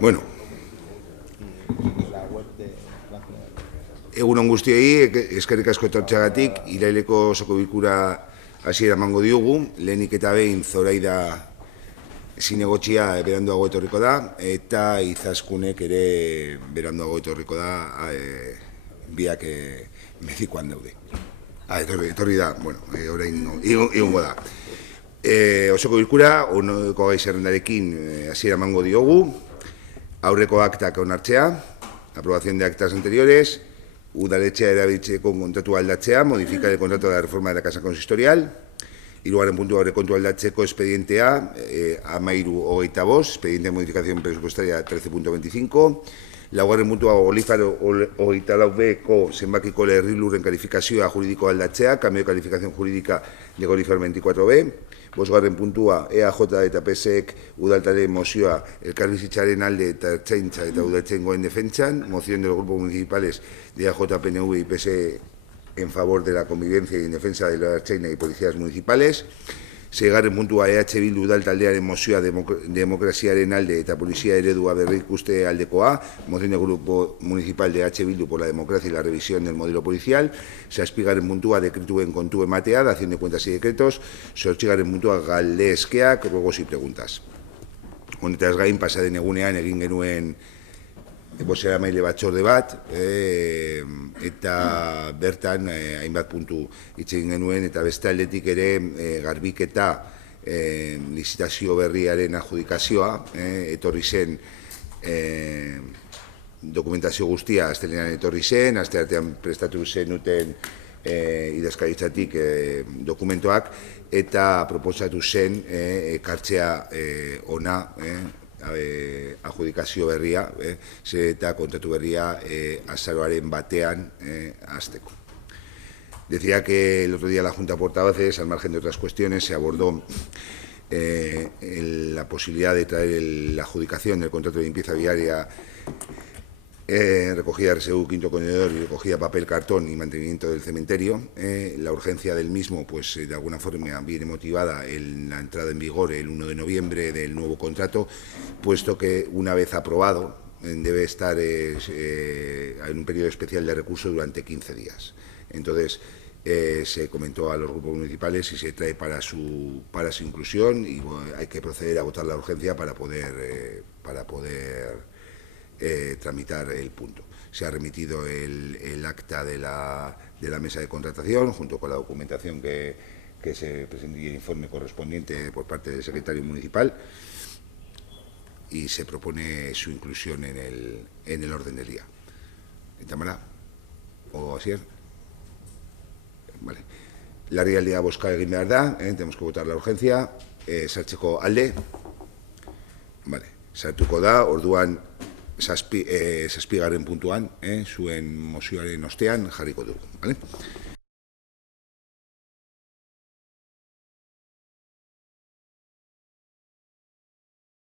Bueno, egunon guztiei, eskerrik asko etortzeagatik, iraileko osoko bilkura hasiera emango diogu, lehenik eta behin Zoraida zinegotzia beranduago etorriko da, eta Izaskunek ere beranduago etorriko da, biak Mexikoan daude. Etorri da, bueno, orain egongo da. Osoko bilkura, onoko gai zerrendarekin hasiera emango diogu, aurreko aktak onartzea, aprobación de actas anteriores, udaletxea erabiltzeko kontratu aldatzea, modificar el contrato de la reforma de la Casa Consistorial, hirugarren puntu aurrekontu aldatzeko expedientea, 13:25, expediente de modificación presupuestaria 13.25, laugarren puntua Olifar 24B-ko zenbakiko lerrilurren kalifikazioa juridiko aldatzea, cambio de calificación jurídica de Olifar 24B, bosgarren puntua EAJ eta PSek udaltaren mozioa elkarbizitzaren alde eta ertzaintza eta udaltzaingoen defentsan, moción de los grupos municipales de EAJ, PNV y PS en favor de la convivencia y en defensa de la ertzaina y policías municipales. Seigarren puntua EH Bildu udaltaldearen mozioa demokraziaren alde eta polizia eredua berrikuste aldekoa, moción del grupo municipal de EH Bildu por la democracia y la revisión del modelo policial. Zazpigarren puntua dekretuen kontu ematea, dación de cuentas y decretos. Zortzigarren puntua galdezkeak, ruegos y preguntas. Honetaz gain, pasaden egunean egin genuen bozeramaile batzorde bat, eta bertan hainbat puntu hitz egin genuen, eta beste aldetik ere garbiketa lizitazio berriaren adjudikazioa, etorri zen dokumentazio guztia astelehenean etorri zen, asteartean prestatu zenuten idazkaritzatik dokumentoak, eta proposatu zen ekartzea ona adjudikazio berria, eta kontratu berria azaroaren batean hasteko. Decía que el otro día la Junta de Portavoces, al margen de otras cuestiones, se abordó la posibilidad de traer la adjudicación del contrato de limpieza viaria, recogida de RSU, quinto contenedor y recogida de papel, cartón y mantenimiento del cementerio. La urgencia del mismo, pues de alguna forma viene motivada en la entrada en vigor el 1 de noviembre del nuevo contrato, puesto que una vez aprobado debe estar en un periodo especial de recurso durante 15 días. Entonces, se comentó a los grupos municipales y se trae para su inclusión y bueno, hay que proceder a votar la urgencia para poder tramitar el punto. Se ha remitido el acta de la mesa de contratación junto con la documentación que se presentó y el informe correspondiente por parte del secretario municipal y se propone su inclusión en el orden del día. ¿Tamara? ¿O así es? Vale. Larrialdia bozka egin behar da, tenemos que votar la urgencia, sartzeko alde, vale, sartuko da, orduan zazpigarren puntuan, zuen mozioaren ostean jarriko dugu, vale?